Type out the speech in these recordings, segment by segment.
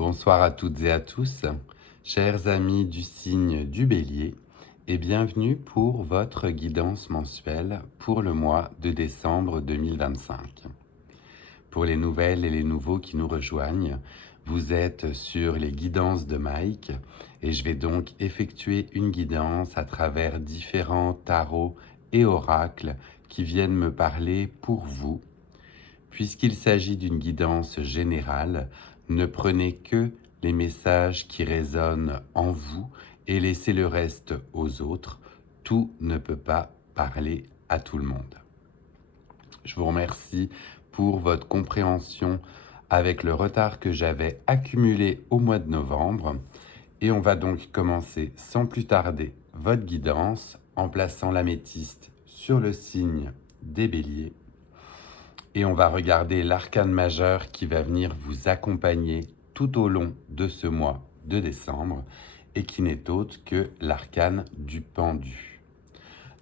Bonsoir à toutes et à tous, chers amis du signe du Bélier, et bienvenue pour votre guidance mensuelle pour le mois de décembre 2025. Pour les nouvelles et les nouveaux qui nous rejoignent, vous êtes sur les guidances de Mike et je vais donc effectuer une guidance à travers différents tarots et oracles qui viennent me parler pour vous. Puisqu'il s'agit d'une guidance générale, ne prenez que les messages qui résonnent en vous et laissez le reste aux autres. Tout ne peut pas parler à tout le monde. Je vous remercie pour votre compréhension avec le retard que j'avais accumulé au mois de novembre. Et on va donc commencer sans plus tarder votre guidance en plaçant l'améthyste sur le signe des Béliers. Et on va regarder l'arcane majeur qui va venir vous accompagner tout au long de ce mois de décembre et qui n'est autre que l'arcane du pendu.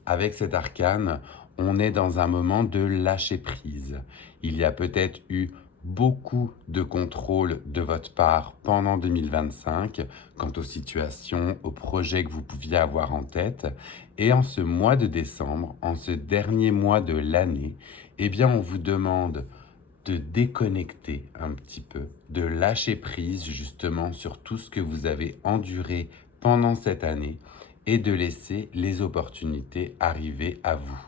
Avec cet arcane, on est dans un moment de lâcher prise. Il y a peut-être eu beaucoup de contrôle de votre part pendant 2025 quant aux situations, aux projets que vous pouviez avoir en tête. Et en ce mois de décembre, en ce dernier mois de l'année, eh bien on vous demande de déconnecter un petit peu, de lâcher prise justement sur tout ce que vous avez enduré pendant cette année et de laisser les opportunités arriver à vous.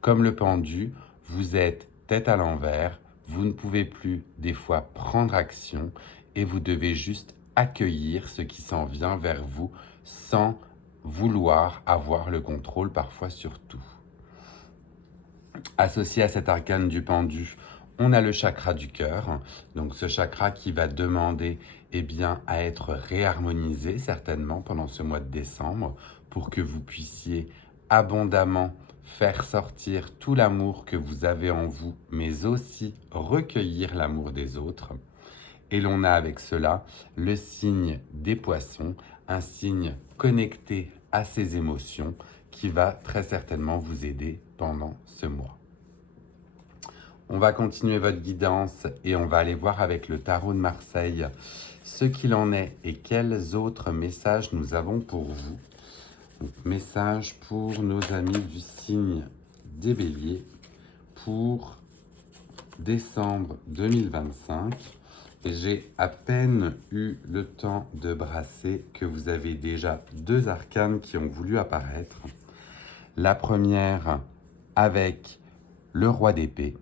Comme le pendu, vous êtes tête à l'envers, vous ne pouvez plus des fois prendre action et vous devez juste accueillir ce qui s'en vient vers vous sans vouloir avoir le contrôle parfois sur tout. Associé à cet arcane du pendu, on a le chakra du cœur, donc ce chakra qui va demander à être réharmonisé certainement pendant ce mois de décembre pour que vous puissiez abondamment faire sortir tout l'amour que vous avez en vous, mais aussi recueillir l'amour des autres. Et l'on a avec cela le signe des poissons, un signe connecté à ses émotions qui va très certainement vous aider pendant ce mois. On va continuer votre guidance et on va aller voir avec le tarot de Marseille ce qu'il en est et quels autres messages nous avons pour vous. Donc, message pour nos amis du signe des Béliers pour décembre 2025. Et j'ai à peine eu le temps de brasser que vous avez déjà deux arcanes qui ont voulu apparaître. La première avec le roi d'épée.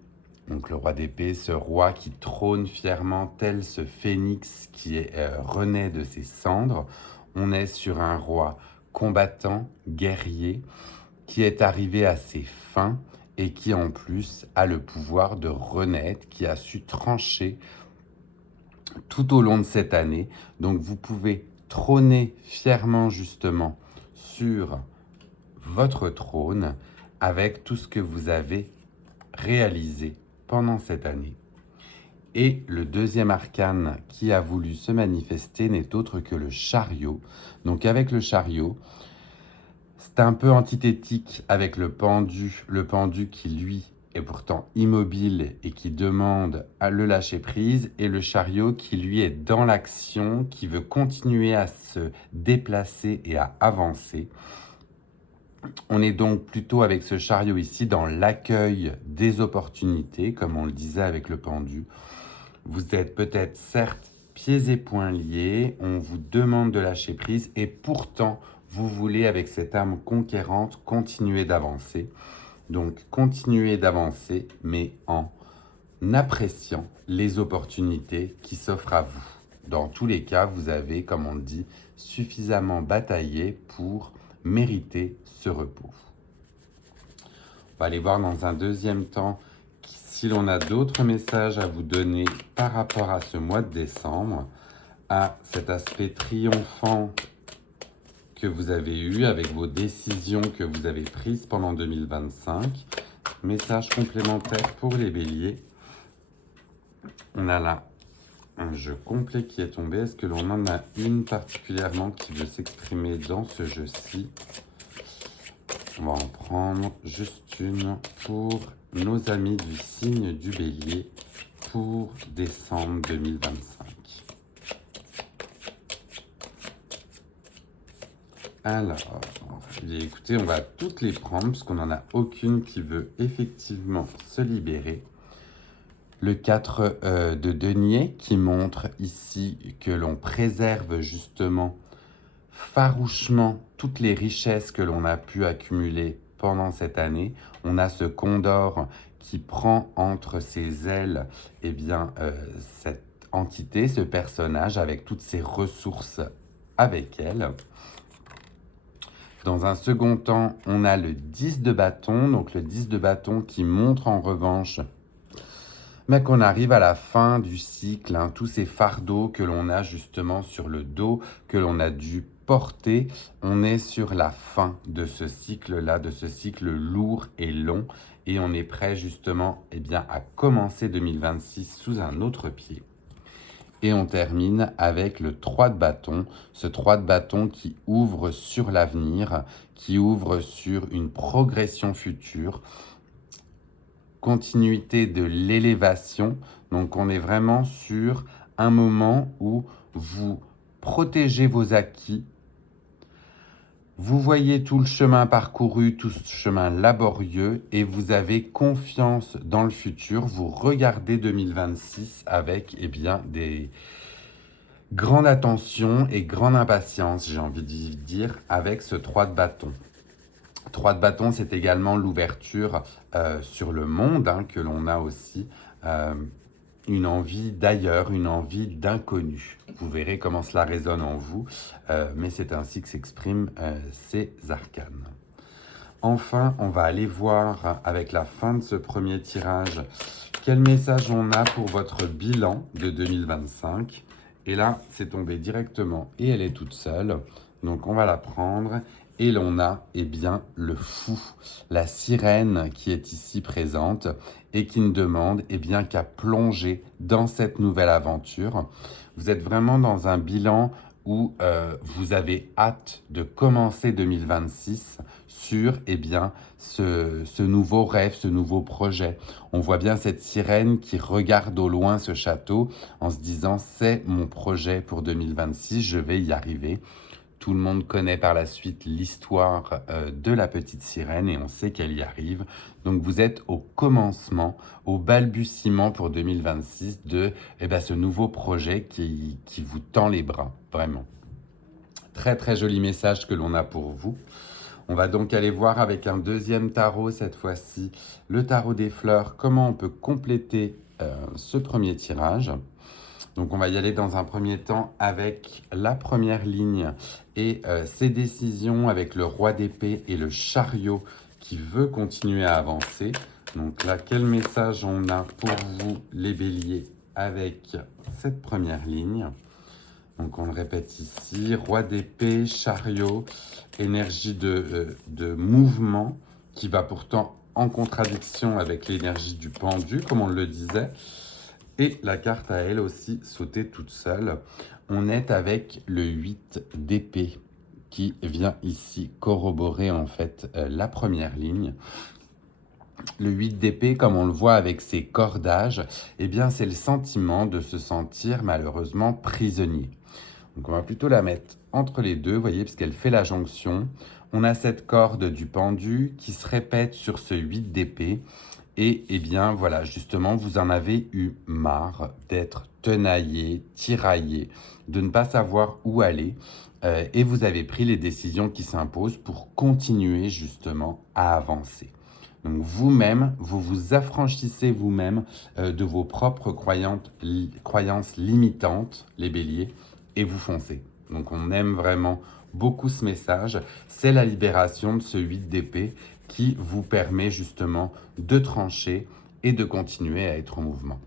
Donc le roi d'épée, ce roi qui trône fièrement tel ce phénix qui renaît de ses cendres. On est sur un roi combattant, guerrier, qui est arrivé à ses fins et qui en plus a le pouvoir de renaître, qui a su trancher tout au long de cette année. Donc vous pouvez trôner fièrement justement sur votre trône avec tout ce que vous avez réalisé pendant cette année. Et le deuxième arcane qui a voulu se manifester n'est autre que le chariot. Donc avec le chariot, c'est un peu antithétique avec le pendu qui lui est pourtant immobile et qui demande à le lâcher prise, et le chariot qui lui est dans l'action, qui veut continuer à se déplacer et à avancer. On est donc plutôt avec ce chariot ici dans l'accueil des opportunités, comme on le disait avec le pendu. Vous êtes peut-être certes pieds et poings liés, on vous demande de lâcher prise et pourtant vous voulez avec cette âme conquérante continuer d'avancer. Donc continuez d'avancer mais en appréciant les opportunités qui s'offrent à vous. Dans tous les cas, vous avez, comme on le dit, suffisamment bataillé pour mériter ce repos. On va aller voir dans un deuxième temps si l'on a d'autres messages à vous donner par rapport à ce mois de décembre, à cet aspect triomphant que vous avez eu avec vos décisions que vous avez prises pendant 2025. Message complémentaire pour les béliers. On a là un jeu complet qui est tombé. Est-ce que l'on en a une particulièrement qui veut s'exprimer dans ce jeu-ci? On va en prendre juste une pour nos amis du signe du bélier pour décembre 2025. Alors, écoutez, on va toutes les prendre parce qu'on n'en a aucune qui veut effectivement se libérer. Le 4 de denier qui montre ici que l'on préserve justement farouchement toutes les richesses que l'on a pu accumuler pendant cette année. On a ce condor qui prend entre ses ailes cette entité, ce personnage avec toutes ses ressources avec elle. Dans un second temps, on a le 10 de bâton, donc le 10 de bâton qui montre en revanche qu'on arrive à la fin du cycle, tous ces fardeaux que l'on a justement sur le dos, que l'on a dû porter, on est sur la fin de ce cycle-là, de ce cycle lourd et long, et on est prêt justement à commencer 2026 sous un autre pied. Et on termine avec le 3 de bâton, ce 3 de bâton qui ouvre sur l'avenir, qui ouvre sur une progression future, continuité de l'élévation. Donc on est vraiment sur un moment où vous protégez vos acquis, vous voyez tout le chemin parcouru, tout ce chemin laborieux et vous avez confiance dans le futur. Vous regardez 2026 avec des grande attention et grande impatience, j'ai envie de dire, avec ce 3 de bâton. 3 de bâton, c'est également l'ouverture sur le monde que l'on a aussi, une envie d'ailleurs, une envie d'inconnu. Vous verrez comment cela résonne en vous, mais c'est ainsi que s'expriment ces arcanes. Enfin, on va aller voir avec la fin de ce premier tirage quel message on a pour votre bilan de 2025. Et là, c'est tombé directement et elle est toute seule. Donc, on va la prendre. Et l'on a, le fou, la sirène qui est ici présente et qui ne demande, qu'à plonger dans cette nouvelle aventure. Vous êtes vraiment dans un bilan où vous avez hâte de commencer 2026 sur ce nouveau rêve, ce nouveau projet. On voit bien cette sirène qui regarde au loin ce château en se disant « c'est mon projet pour 2026, je vais y arriver ». Tout le monde connaît par la suite l'histoire de la petite sirène et on sait qu'elle y arrive. Donc vous êtes au commencement, au balbutiement pour 2026 de ce nouveau projet qui vous tend les bras, vraiment. Très très joli message que l'on a pour vous. On va donc aller voir avec un deuxième tarot cette fois-ci, le tarot des fleurs, comment on peut compléter ce premier tirage. Donc on va y aller dans un premier temps avec la première ligne et ses décisions avec le roi d'épée et le chariot qui veut continuer à avancer. Donc là, quel message on a pour vous les béliers avec cette première ligne? Donc on le répète ici, roi d'épée, chariot, énergie de mouvement qui va pourtant en contradiction avec l'énergie du pendu, comme on le disait. Et la carte à elle aussi sauter toute seule. On est avec le 8 d'épée qui vient ici corroborer en fait la première ligne. Le 8 d'épée, comme on le voit avec ses cordages, c'est le sentiment de se sentir malheureusement prisonnier. Donc on va plutôt la mettre entre les deux, vous voyez, puisqu'elle fait la jonction. On a cette corde du pendu qui se répète sur ce 8 d'épée. Et voilà, justement, vous en avez eu marre d'être tenaillé, tiraillé, de ne pas savoir où aller. Et vous avez pris les décisions qui s'imposent pour continuer justement à avancer. Donc vous-même, vous vous affranchissez vous-même de vos propres croyances limitantes, les béliers, et vous foncez. Donc on aime vraiment beaucoup ce message. C'est la libération de ce 8 d'épée qui vous permet justement de trancher et de continuer à être en mouvement.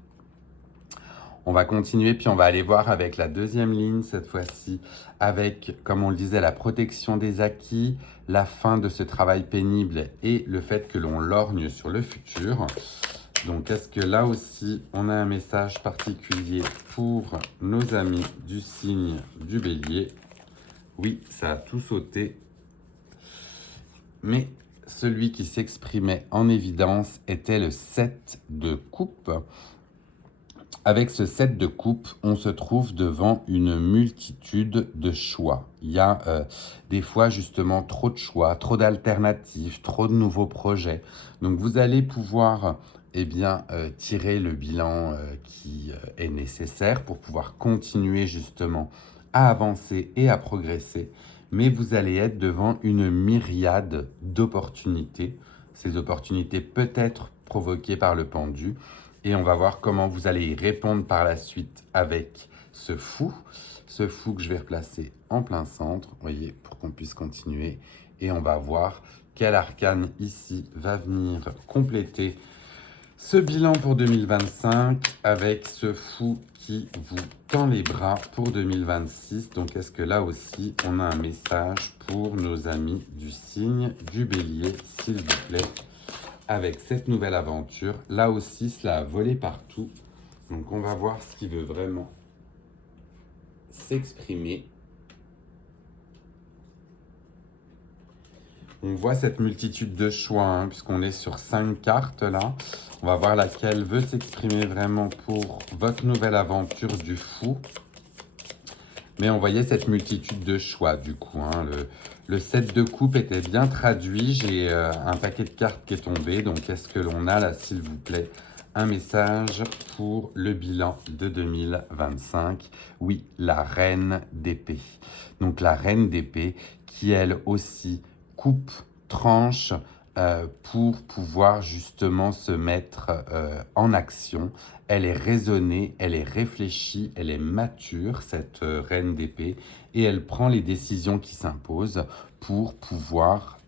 On va continuer, puis on va aller voir avec la deuxième ligne, cette fois-ci, avec, comme on le disait, la protection des acquis, la fin de ce travail pénible et le fait que l'on lorgne sur le futur. Donc, est-ce que là aussi, on a un message particulier pour nos amis du signe du Bélier? Oui, ça a tout sauté. Mais celui qui s'exprimait en évidence était le 7 de coupe. Avec ce set de coupe, on se trouve devant une multitude de choix. Il y a des fois justement trop de choix, trop d'alternatives, trop de nouveaux projets. Donc vous allez pouvoir tirer le bilan qui est nécessaire pour pouvoir continuer justement à avancer et à progresser. Mais vous allez être devant une myriade d'opportunités. Ces opportunités peut être provoquées par le pendu et on va voir comment vous allez y répondre par la suite avec ce fou. Ce fou que je vais replacer en plein centre, vous voyez, pour qu'on puisse continuer. Et on va voir quel arcane ici va venir compléter ce bilan pour 2025 avec ce fou qui vous tend les bras pour 2026. Donc, est-ce que là aussi, on a un message pour nos amis du signe du bélier, s'il vous plaît, avec cette nouvelle aventure? Là aussi, cela a volé partout. Donc, on va voir ce qui veut vraiment s'exprimer. On voit cette multitude de choix, hein, puisqu'on est sur 5 cartes là. On va voir laquelle veut s'exprimer vraiment pour votre nouvelle aventure du fou. Mais on voyait cette multitude de choix du coup. Hein. Le set de coupe était bien traduit. J'ai un paquet de cartes qui est tombé. Donc qu'est-ce que l'on a là, s'il vous plaît? Un message pour le bilan de 2025. Oui, la reine d'épée. Donc la reine d'épée qui elle aussi coupe, tranche pour pouvoir justement se mettre en action. Elle est raisonnée, elle est réfléchie, elle est mature, cette reine d'épée, et elle prend les décisions qui s'imposent pour pouvoir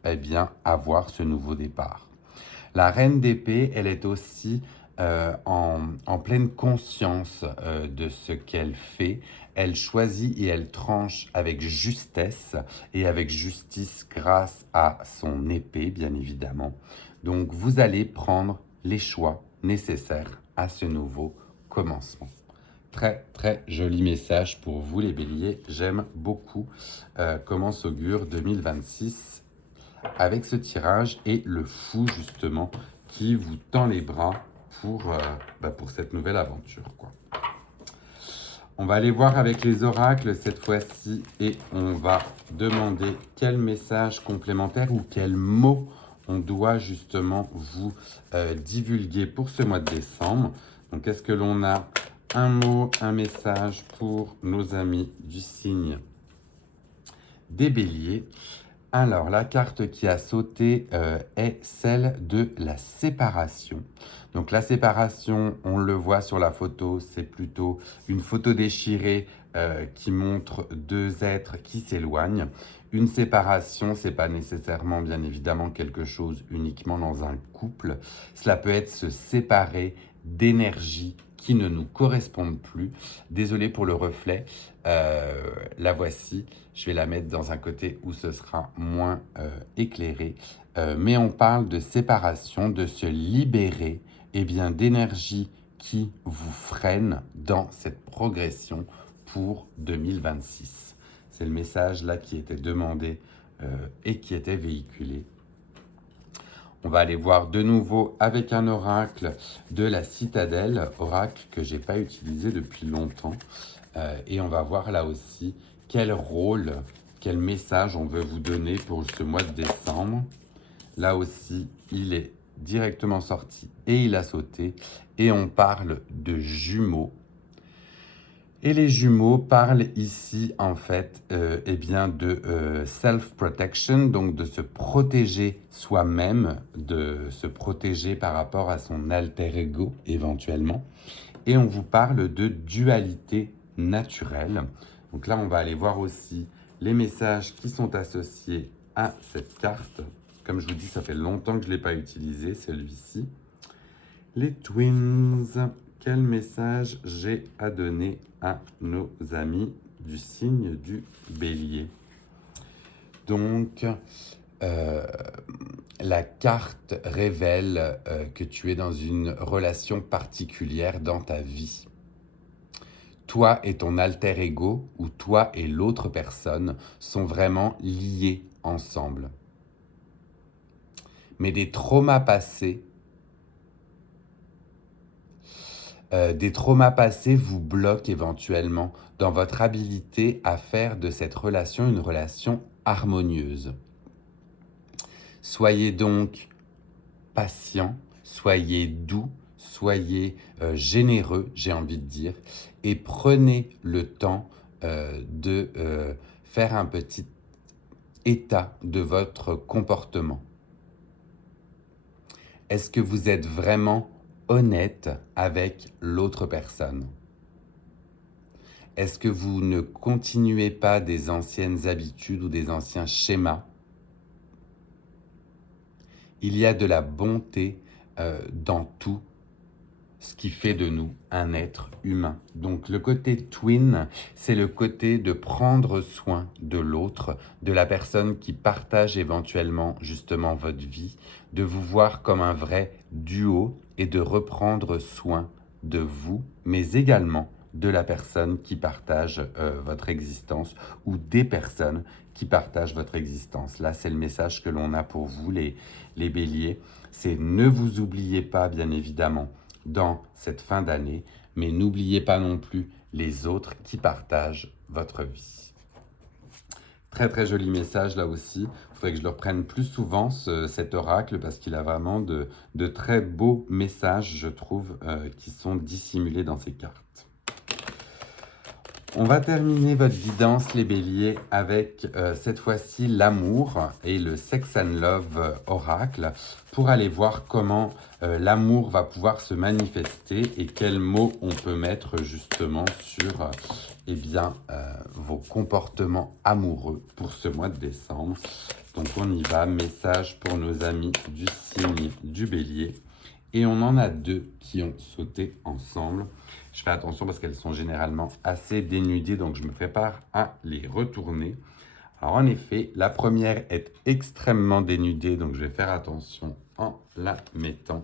avoir ce nouveau départ. La reine d'épée, elle est aussi en pleine conscience de ce qu'elle fait. Elle choisit et elle tranche avec justesse et avec justice grâce à son épée, bien évidemment. Donc, vous allez prendre les choix nécessaires à ce nouveau commencement. Très, très joli message pour vous, les béliers. J'aime beaucoup comment s'augure 2026 avec ce tirage et le fou, justement, qui vous tend les bras pour cette nouvelle aventure, quoi. On va aller voir avec les oracles cette fois-ci et on va demander quel message complémentaire ou quel mot on doit justement vous divulguer pour ce mois de décembre. Donc, est-ce que l'on a un mot, un message pour nos amis du signe des béliers? Alors, la carte qui a sauté est celle de la séparation. Donc, la séparation, on le voit sur la photo, c'est plutôt une photo déchirée qui montre deux êtres qui s'éloignent. Une séparation, c'est pas nécessairement, bien évidemment, quelque chose uniquement dans un couple. Cela peut être se séparer d'énergie qui ne nous correspondent plus. Désolé pour le reflet, la voici. Je vais la mettre dans un côté où ce sera moins éclairé. Mais on parle de séparation, de se libérer d'énergie qui vous freine dans cette progression pour 2026. C'est le message là qui était demandé et qui était véhiculé. On va aller voir de nouveau avec un oracle de la citadelle, oracle que je n'ai pas utilisé depuis longtemps. Et on va voir là aussi quel rôle, quel message on veut vous donner pour ce mois de décembre. Là aussi, il est directement sorti et il a sauté. Et on parle de jumeaux. Et les jumeaux parlent ici, en fait, de self-protection, donc de se protéger soi-même, de se protéger par rapport à son alter ego, éventuellement. Et on vous parle de dualité naturelle. Donc là, on va aller voir aussi les messages qui sont associés à cette carte. Comme je vous dis, ça fait longtemps que je ne l'ai pas utilisé, celui-ci. Les Twins, quel message j'ai à donner à nos amis du signe du bélier? Donc, la carte révèle que tu es dans une relation particulière dans ta vie. Toi et ton alter ego, ou toi et l'autre personne, sont vraiment liés ensemble. Mais des traumas passés des traumas passés vous bloquent éventuellement dans votre habilité à faire de cette relation une relation harmonieuse. Soyez donc patient, soyez doux, soyez généreux, j'ai envie de dire, et prenez le temps de faire un petit état de votre comportement. Est-ce que vous êtes vraiment honnête avec l'autre personne? Est-ce que vous ne continuez pas des anciennes habitudes ou des anciens schémas? Il y a de la bonté dans tout ce qui fait de nous un être humain. Donc le côté twin, c'est le côté de prendre soin de l'autre, de la personne qui partage éventuellement justement votre vie, de vous voir comme un vrai duo et de reprendre soin de vous, mais également de la personne qui partage votre existence ou des personnes qui partagent votre existence. Là, c'est le message que l'on a pour vous, les béliers. C'est ne vous oubliez pas, bien évidemment, dans cette fin d'année, mais n'oubliez pas non plus les autres qui partagent votre vie. Très très joli message là aussi. Il faudrait que je le reprenne plus souvent cet oracle parce qu'il a vraiment de très beaux messages, je trouve, qui sont dissimulés dans ces cartes. On va terminer votre guidance, les béliers, avec cette fois-ci l'amour et le Sex and Love Oracle pour aller voir comment l'amour va pouvoir se manifester et quels mots on peut mettre justement sur vos comportements amoureux pour ce mois de décembre. Donc on y va, message pour nos amis du signe du bélier. Et on en a deux qui ont sauté ensemble. Je fais attention parce qu'elles sont généralement assez dénudées, donc je me prépare à les retourner. Alors en effet, la première est extrêmement dénudée, donc je vais faire attention en la mettant.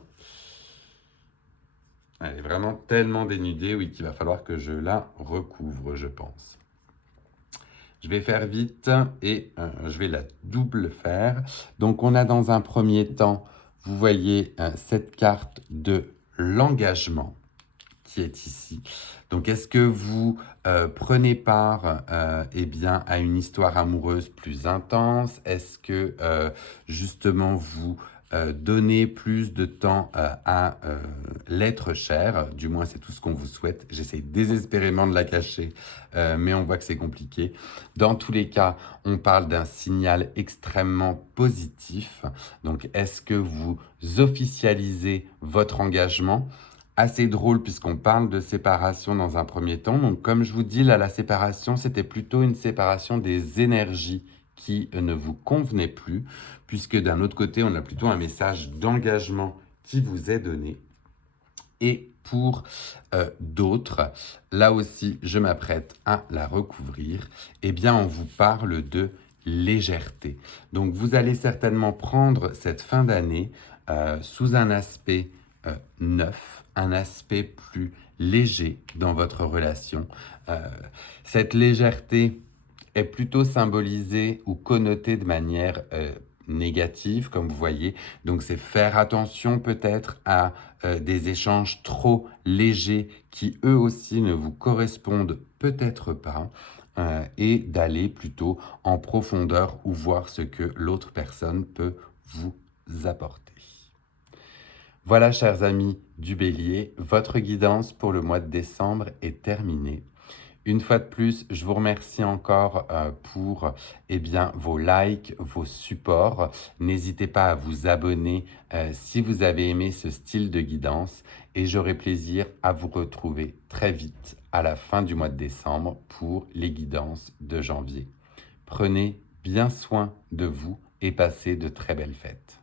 Elle est vraiment tellement dénudée, oui, qu'il va falloir que je la recouvre, je pense. Je vais faire vite et je vais la double faire. Donc on a dans un premier temps, vous voyez cette carte de l'engagement qui est ici. Donc, est-ce que vous prenez part à une histoire amoureuse plus intense? Est-ce que justement vous donnez plus de temps à l'être cher? Du moins, c'est tout ce qu'on vous souhaite. J'essaie désespérément de la cacher, mais on voit que c'est compliqué. Dans tous les cas, on parle d'un signal extrêmement positif. Donc, est-ce que vous officialisez votre engagement? Assez drôle puisqu'on parle de séparation dans un premier temps. Donc comme je vous dis, là, la séparation, c'était plutôt une séparation des énergies qui ne vous convenaient plus, puisque d'un autre côté, on a plutôt un message d'engagement qui vous est donné. Et pour d'autres, là aussi, je m'apprête à la recouvrir, eh bien, on vous parle de légèreté. Donc, vous allez certainement prendre cette fin d'année sous un aspect neuf, un aspect plus léger dans votre relation. Cette légèreté est plutôt symbolisée ou connotée de manière négative, comme vous voyez. Donc, c'est faire attention peut-être à des échanges trop légers qui, eux aussi, ne vous correspondent peut-être pas. Et d'aller plutôt en profondeur ou voir ce que l'autre personne peut vous apporter. Voilà, chers amis du Bélier, votre guidance pour le mois de décembre est terminée. Une fois de plus, je vous remercie encore pour vos likes, vos supports. N'hésitez pas à vous abonner si vous avez aimé ce style de guidance et j'aurai plaisir à vous retrouver très vite à la fin du mois de décembre pour les guidances de janvier. Prenez bien soin de vous et passez de très belles fêtes.